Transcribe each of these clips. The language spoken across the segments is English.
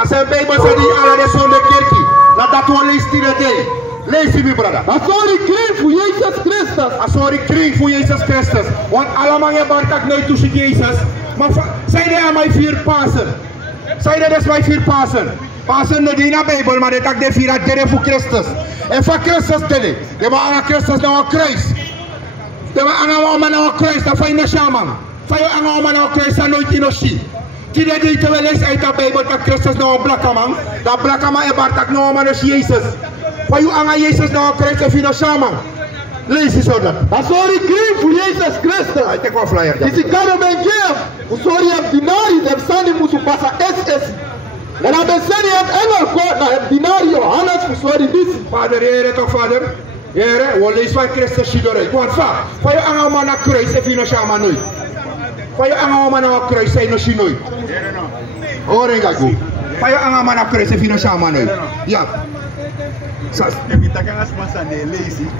Als een Bijbel zegt die alle de zonde kerkie. Dat we leest in de day. Lees je, brada. Asori kring voor Jezus Christus. Asori kring voor Jezus Christus. Want allemaal je bartak nooit tussen Jezus. Maar zij de aan mij 4 Pasen. Zij de mij 4 Pasen. Pasen de die na Bijbel, maar de tak de 4 derde voor Christus. En van Christus dede. De maar aan Christus naar een kruis. De maar aan een kruis, dat van je shaman. Van je aan een kruis, dat nooit in Oshi. Die deed te wel eens uit de Bijbel dat Christus nou een blakke man. Dat blakke man is bartak nou man is Jezus. Van je aan Jezus nou een kruis en van shaman. Lees je zo dat. Asori kring voor Jezus Christus. Ik heb wel flyer. Dit is kan men geven. Asori heb dinari, de sani moest passen SS. En dan ben je het engel kort naar het dinari Johannes voor sorry dit. Vader, Heere toch vader? Heere, we lezen van Christus Shidore. Want van je aan man naar kruis en van shaman nooit. Van je aan man naar kruis en van nooit. Hoor ik goed. Van je aan man naar kruis en van shaman nooit. Ja.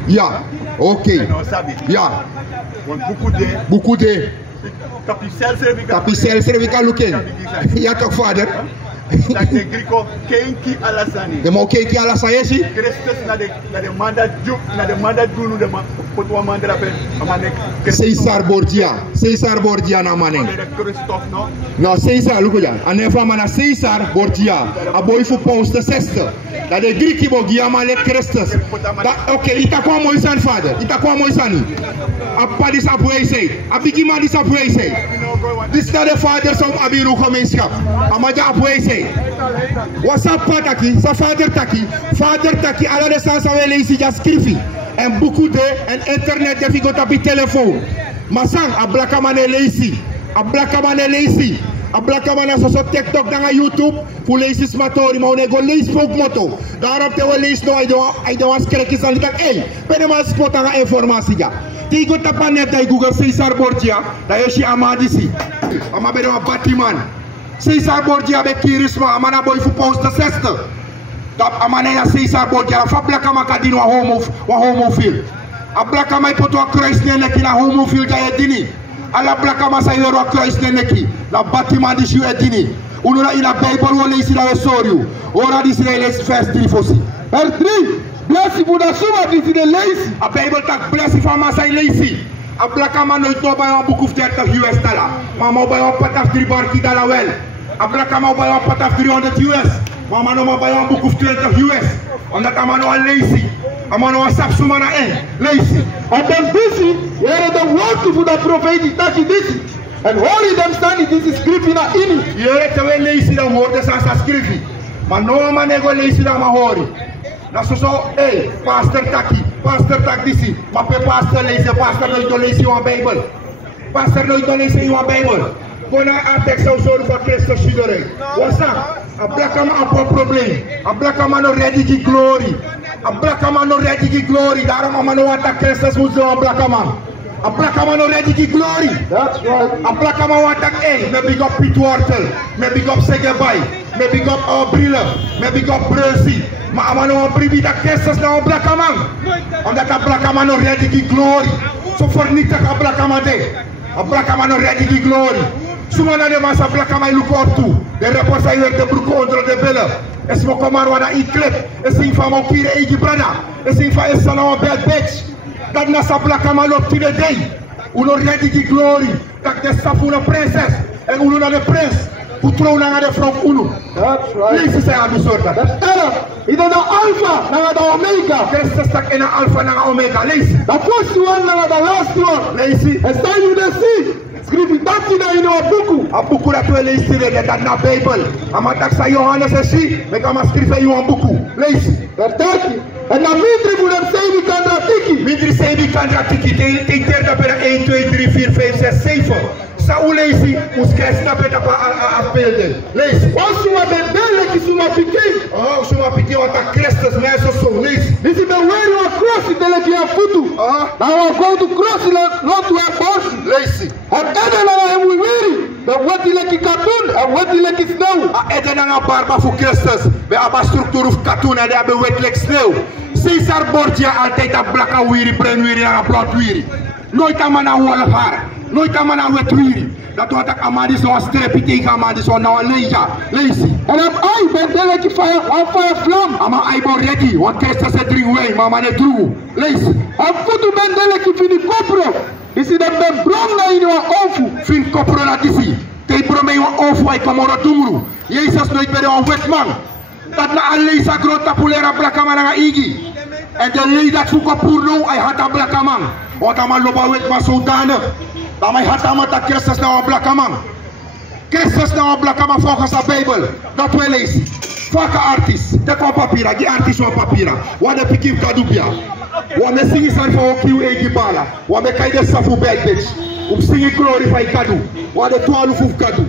Ja, oké. Ja. Beaucoup de. Tapicel servica luken. Ja toch vader? Dat de Grieko kenki alasani. De mo kenki alasani. Christus na de mandat dunu de ma potwa mandra pe amane. Caesar Borgia na manen. Christophe no. No Caesar lukuja. Ane fa mana Caesar Borgia. A boy fu Paus the sixth. Dat de Grieki bogia male Christus. Okay, itakuwa moisan father. Itakuwa moisani. Apa dis apuei say. Abigi ma dis apuei say. This na de father som abiru gemeenschap. Amaja apuei say. Whatsapp pataki, sa father taki, ala de sans awele isi ja skrifi. En beaucoup de en internet de figo tapi telefoon. Masang a blaka mane leisi. A blaka mane leisi. A blaka mane so TikTok danga YouTube. Fu leisi smatori ma onego leis pok moto. Daarop te we leis no I don't skreki san litak hey. Pene ma spot anga informasi ja. Ti go tapanet dai Google Caesar Borgia, da yeshi amadisi. Ama bere wa Batman. Caesar Borgia be kirisma amana boy fu Paus the sixth. Dat amane ya Caesar Borgia fa blaka makadino wa homophile. A blaka mai poto kruis ne neki na homophile ga edini. Ala blaka ma sa yoro kruis ne neki. La Batman di shu edini. Unura ina Bible wole isi la soriu. Ora di Israelites first 3 fosi. Per 3 blessi voor de suma die de lezen. A Bijbel tak blessi van ma zijn lezen. A blaka man nooit no bij een boek of 30 US dollar. Maar mo bij een pat af 3 barki dollar wel. A blaka man bij een pat af 300 US. Maar man no bij een boek of 20 US. Omdat a man no een lezen. A man no een sap suma na en lezen. En dan disi, here de woord voor de profetie taki disi. En hoor je them staan in deze schrift na ini. Here te we lezen de woorden sa schrift. Maar no man ego lezen da ma hori. Na so hey, pastor tak disi. Maar pe pastor nooit lezen in Bijbel. Pastor nooit lezen in Bijbel. Kona a tekst zo voor Christus Shidore. What's up? A black man a probleem. A black man no ready to glory. A black man no ready to glory. Daarom man no want Christus moet zo a black man. A black man no ready to glory. That's right. A black man want that hey, me big up Piet Wortel, me big up Segebai, me big up Brille, me big up Breuzy. Maar man no privi dat Christus nou a black man. Omdat a black man no ready to glory. So vernietig a black man de. A black man no ready to glory. Sumana de massa black man look up to. De rapport say weer de broek onder de billen. Es mo komar wana i clip. Es in fa mo kire egi brada. Es in fa es na bad bitch. Dat na sa black man up to the day. Uno ready to glory. Dat de safuna princess. En uno na de prince. Putrou na de from uno. That's right. Lees se a besorta. That's error. Ida na alpha na de omega. Christus tak ena alpha na omega. Lees. The first one na the last one. Lees. And then you dey see. Script dat in a book. A book dat we lezen dat na Bijbel. Ama tak sa Johannes esi, me kama skrive in een boek. Lees. Verteki. En na mitri voor hem zei kandra tiki. Mitri zei kandra tiki. Te derde per 1 2 3 4 5 6 7. Sa u leesi, us kesta peta pa afbeelden. Lees. Osuma bebele ki suma piki. Oh, suma piki wat a Christus meso so. Lees. This is the way you are crossing the leki a futu. Now I'm going to cross the lot to a boss. Lees. En eden na hem wiri. But what is like cartoon and what is like snow? A eden na barba voor Christus. Be aba structuur of cartoon en de hebben wet like sneeuw. Caesar Borgia altijd a blaka wiri, brain wiri en a blood wiri. Nooit aan mijn wolf haar. Nooit aan mijn wetwiri. Dat wat ik aan die zo'n streepje tegen aan die zo'n nou lazy. En heb I ben deletje fire vlam. Ama I ben ready. Want Christus is drink wijn. Maar man is droe. Lazy. En voet ben deletje vind ik kopro. Is het dat ben brom na in je oven. Vind kopro na disi. Te brom in je oven. Ik kom er dumru. Jezus nooit bij de wetman. Dat na alleen sa grote pulera blakaman na igi. En de lei dat fuka purno ay hata blakaman. Want aman loba wetman zodanig. Dat mij hata mata Christus na blakaman. Christus na blakaman volgens de Bijbel. Dat wij lezen. Vakke artiest. Dat kan papiera. Die artiest van papiera. Wat de pikim kadubia. Wat me zingen zijn voor kiu egi bala. Wat me kaide safu bad bitch. Om zingen glorify kadu. Wat de 12 of kadu.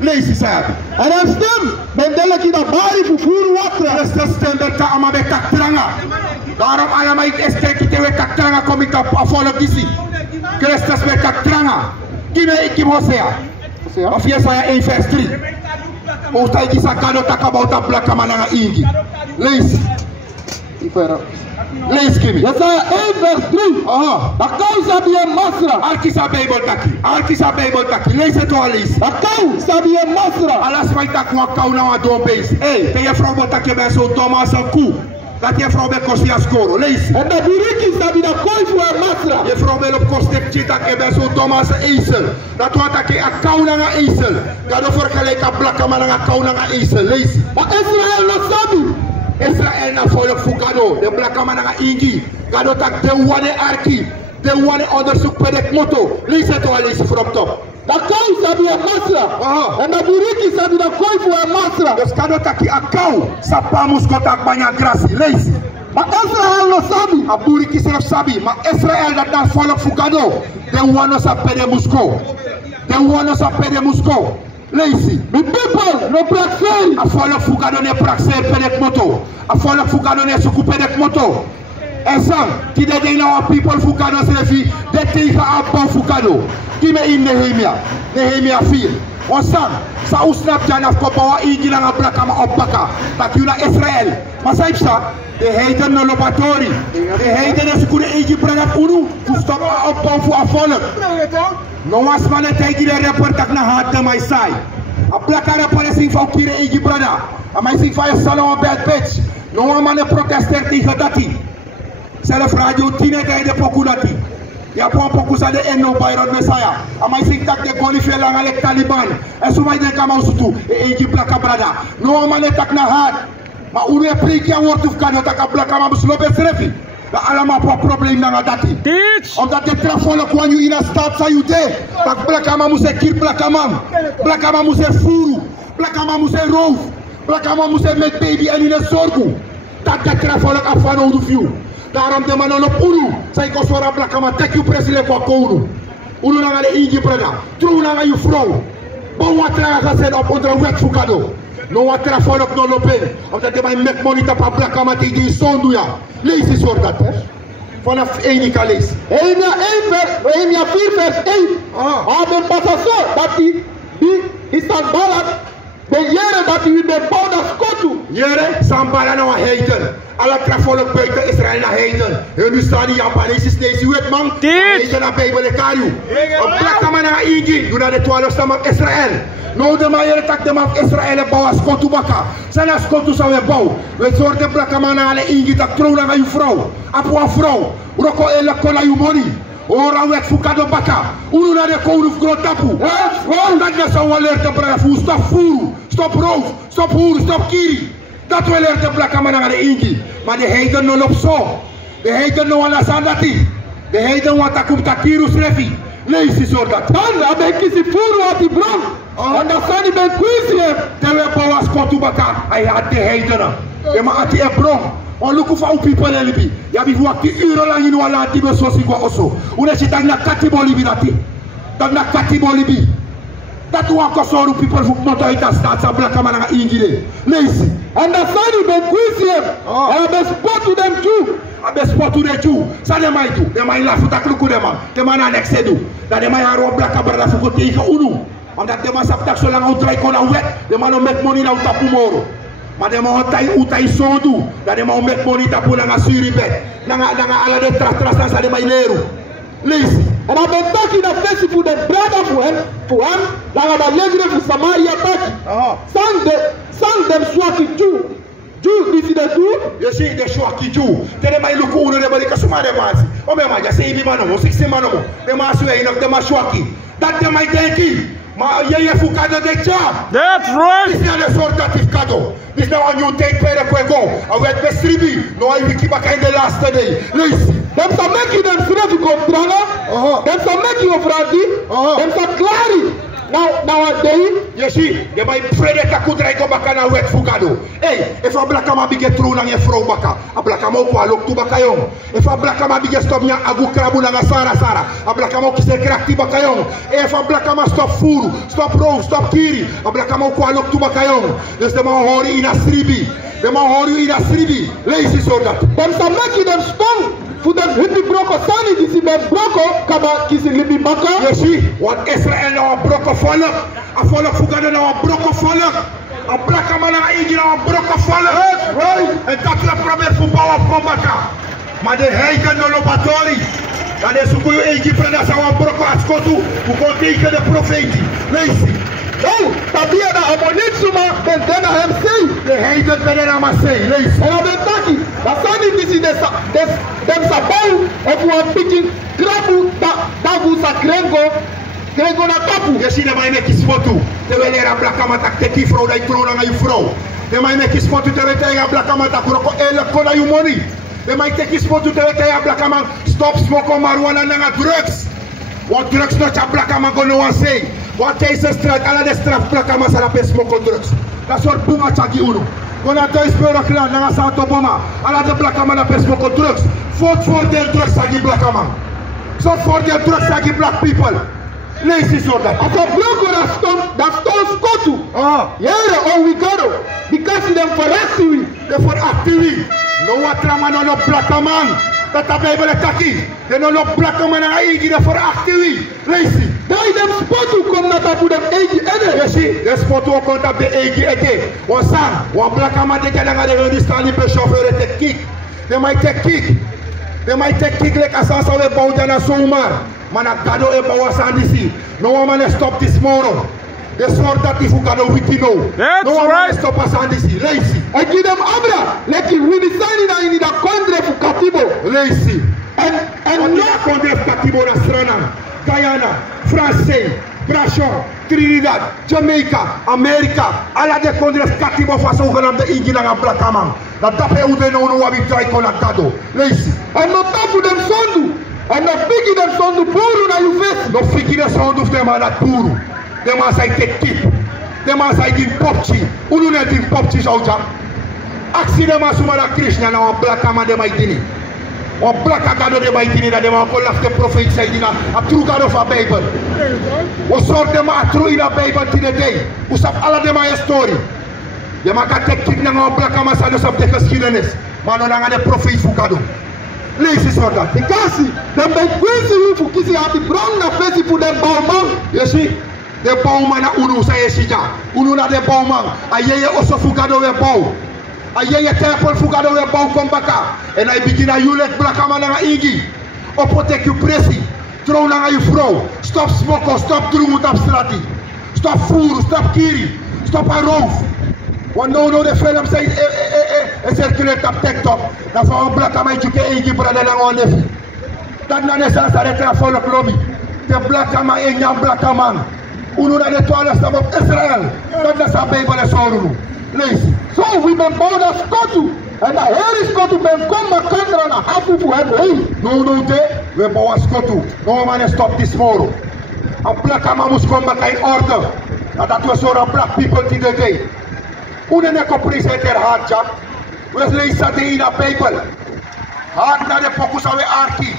Lazy sabe. En dan stem, men deleki na bari fufuru watra. Christus stem dat ka ama be kaktranga. Daarom allemaal ik esteki te we kaktranga kom ik op volk disi. Christus be kaktranga. Kime ik kim Hosea. Of Jesaja 1 vers 3. Osta ik isa kado takabauta blaka mananga ingi. Lazy. Lees kimi. Jesaja 1 vers 3. Aha. Da kau sabi e masra. Arkisa Bijbel taki. Arkisa Bijbel taki. Lees het wel lees. Da kau sabi e masra. Alas mij tak wa kau na wa don base. Hey, te je vrouw botak je ben zo Thomas en koe. Dat je vrouw be kost ya skoro. Lees. En da biriki sabi da koi fu e masra. Je vrouw be op kost tek chita ke ben zo Thomas eisel. Dat wa tak je kau na nga eisel. Dat do vergelijken blakka man na kau na nga eisel. Lees. Maar Israël lo sabi. Israël na volk fugado. De blakka man na ingi. Gado tak de wane arki. De wane onderzoek pedek moto. Lees het wel lees from top. Da kau sabi e masra. En da biriki sabi da koi fu e masra. Dus kado taki akau. Sapamus kotak banya grasi. Lees. Maar Israël lo sabi. Aburi kisref sabi. Maar Israël dat dan volk fugado. De wane sa pede musko. De wane sa pede musko. Lazy. The people no praxer. A volk fugado ne praxer pedek moto. A volk fugado ne suku pedek moto. En sang, die de nou people fugado sefi, de tegen abou fugado. Die me in Nehemia 4. On sang, sa usnap jan af kopawa igi na blaka ma opbaka. Dat yuna Israël. Maar zei sa, de heiden no lobatori. De heiden is kude igi pranat unu. Stop opbouw voor a volk. No was mannen tegen de reportak na haat de my side. A blaka report sing van kire igi brada. A my sing van je salon a bad bitch. No one mannen protester tegen dati. Zelf radio tine de poku dati. Ya po poku sa de enno Byron Messiah. A my sing tak de goli fe lang alek Taliban. En so my de kama usutu e igi blaka brada. No one mannen tak na haat. Ma uru e priki a word of kano tak a blaka ma muslobe srefi. Dat allemaal voor probleem naar dat. Omdat de trafolk wanneer je in een stad zou je de. Dat blakama moest een kier blakaman. Blakama moest een voer. Blakama moest een roof. Blakama moest een met baby en in een zorgu. Dat de trafolk afvan onder vuur. Daarom de mannen op unu. Zij kost voor een blakama. Tek je president voor kounu. Unu naar de inge brada. Trouw naar je vrouw. Bon wat gaan zijn op onder wet voor cadeau. No wat trafolk no lopen. Omdat de mij met money tap blakama tegen die zon doen ja. Lees die soort dat hè. Vanaf 1 ik lees. Nehemia 4 vers 1. Amen pasaso dat die SANBALLAT. De jere dat u de bouw dat skotu. Jere SANBALLAT nou heiden. Alle trafolk buiten Israël naar heiden. En nu staan die Japanese steeds u weet man. Heiden naar Bijbel en Kariu. Op blakama naar Ingi. Doe naar de 12 stam op Israël. Nou de manier tak de maf Israël bouw als skotu baka. Zijn als skotu zou je bouw. We zorgen blakama naar alle Ingi dat trouw naar je vrouw. Apua vrouw. Roko ela kola je money. Ora wet fukado baka. Unu na de kounu groot tapu. Dat je zou wel leren te brengen. Stop voeren. Stop roof. Stop hoeren. Stop kiri. Dat we leren te blakama naar de Ingi. Maar de heiden no lop zo. De heiden no ala sandati. De heiden wat akum takirus refi. Lees die soort dat. Dan heb ik kiezen voeren wat die bron. En dan zijn die bij kwijt. Terwijl we was kotu baka. Hij had de heidenen. Ja maar had die een bron. On look for our people elibi. Ya bi vuak ti uro lang inu ala ti be so sigwa oso. Una si tag na kati bolibi dati. Tag na kati bolibi. Dat wa ko so people fu moto ita start sa black man nga ingile. Lazy. And the son be quiz and be spot to them too. Abe spot to the two. Sa de mai laugh ta kluku de man. De man annexe do. Dat de mai haro black brada fu ko te unu. Omdat de man saptak so lang out dry kona wet, de man no make money na utapu moro. Maar de man utai so do, dat de man make money tapu na suri bet. Nanga ala de tras na de maileru. Listen. And I've been talking a festival the brother for him, like a legend for Samaria Taki. Sang them swaki Jew. Jew, this is the Jew? You see, the swaki Jew. Tell them I look over the body, Kasuma de Masi. Oh, my, just say, Manomo, 60 Manomo. The Masu, enough, the Maswaki. That them I take it. Yeye Fukado the job. That's right. This is not a sort of Kado. This is not when you take Pere Kwego. I went best ribi. No, I will keep back in the last day. Listen. Them some making them straight to Contrana. Them some making of Randy. Them some clary. Nowadays, you see, they might pray that could drag back and wet Fugado. Hey, if a black man be get thrown on your fro baka, a black man look to Bakayong. If a black man be get stop me Agu Krabuna Sara, a black man ki se cracky Bakayong. If a black man stop Furu, stop Rome, stop Kiri, a black man look to Bakayong. There's the man hori in a sribi. The man hori in a sribi. Lazy so that. Them some making them strong. For them hippie broko sani disi them broko kaba kisi libi baka. You see, what Israel now broko follow, a follow Fugado now broko follow, a black man now igi now broko follow. Right. And that's the problem for power from baka. Ma de heiken no lobatori. Dat is hoe je igi prenda sawa broko askotu, hoe kon teken de profeti. Lazy. Oh, TOBIAH na amonitsuma ben dena hem say. De heiken ben na ma say. Lazy. And I've been talking. But sani disi them sabau of one picking krabu davu sa krengo na tapu. Je ziet dat mij met je foto. Terwijl er een blakamata teki vrouw dat je troon aan je vrouw. De mij met je foto terwijl er een blakamata kroko eerlijk kon aan je money. De mij teki foto terwijl er een blakaman stop smoken marijuana na drugs. Want drugs not je blakaman kon no one say. Want deze straat alle de straf blakaman sa pe smoken drugs. Dat soort bunga chaki uno. Kona thuis speler klan na Santo Boma. Alle de blakaman pe smoken drugs. Vote for the drugs sagi blakaman. So for the drugs sagi black people. Lazy so that. As a block that stones go to. Yeah, or we go. Because them for activity. They for activity. No what man no black man. That the Bible attacking. They no black man and igi they for activity. Lazy. They them spot to come na to them igi ede. You see, the spot to come to the igi ede. One son, one black man they can the standing pe chauffeur take kick. They might take kick. They might take kick like asasa we bow down a soumar. Manakado e bawa sandisi. No one man stop this morning. The sword that if you can wikino. No one man stop a sandisi. Lazy. I give them abra. Like you really signing in the country for Katibo. Lazy. And no country for Katibo na Suriname, Guyana, France, Brasho, Trinidad, Jamaica, America. Alla de country for Katibo façon que l'on igi na blakaman. La tape ou de no wabi try konakado. Lazy. And not for them sondu. And not fiki them sondu puru na you face. No fiki them sondu them na puru. Them as I take tip. Them as I give popchi. Unu ne give popchi sauja. Aksi them as umara Krishna na one black man dem aitini. One black agado dem aitini that them a call after prophet said in a true God of a Bible. We sort them a true in a Bible till the day. Usap ala dem a story. Dem a ka take tip na one black man sa no sab take skillness. Mano na ngade prophet fukado. Lazy so that. Because them by crazy you for kisi have the brown na face for them bowman. You see? The bowman na unu sa yesija. Unu na the bowman. Ayeye also fugado we bow. Ayeye temple fugado we bow come back. And I begin a you let black man na igi. O protect you presi. Throw na you throw. Stop smoke, stop drink, stop strati. Stop food, stop kiri. Stop a roof. One no the film say e circulate up TikTok. That's how black man you can igi brada na on lefi. That na necessary to follow lobby. The black man e nyam black man. Unu na the toilet of Israel. That's a Bible sorunu. Lazy. So we been bound as Skotu. And the hair is Skotu ben come back country na happy for him. No day. We bound Skotu. No man stop this tomorrow. A black man must come back in order. And that was all black people till the day. Unu ne ko presenter hard ja. Wesley sate in a Bible. Hard na de focus awe arti.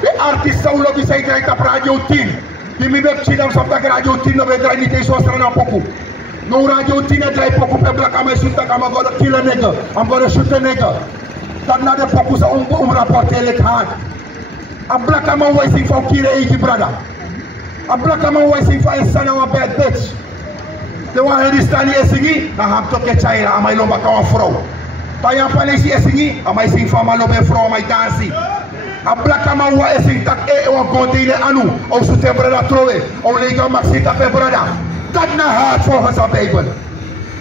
The artist saulo bi say direct a radio team. Dimi web chidam sabta ke radio team no be dry ni so strana poku. No radio team na dry poku pe black am shoot I'm gonna kill a nigga. I'm gonna shoot a nigga. That na de focus rapporter le hard. A black am waiting for kill a brother. A black man who sing for his son and a bad bitch. They want to stand here singing, now I'm talking China, and my love back our fro. Tayan Panesi is singing, and my sing for my love and fro, my dancing. A black man who is singing that a or continue anu, or to te brother throw it, or lay your maxita pe brother. That's not hard for us, people.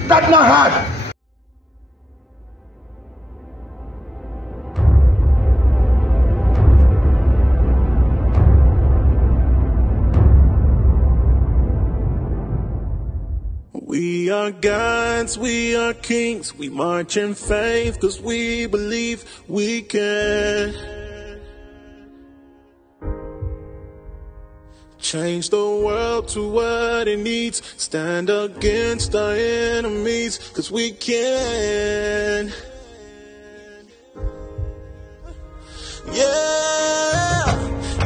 That's not hard. We are gods, we are kings, we march in faith, cause we believe we can change the world to what it needs, stand against our enemies, cause we can. Yeah,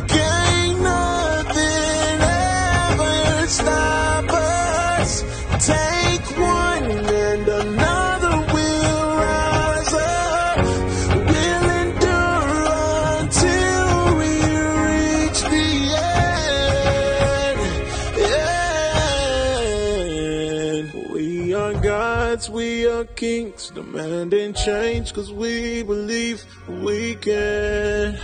can't nothing ever stop us. Take one and another will rise up. We'll endure until we reach the end. We are gods, we are kings, demanding change, cause we believe we can.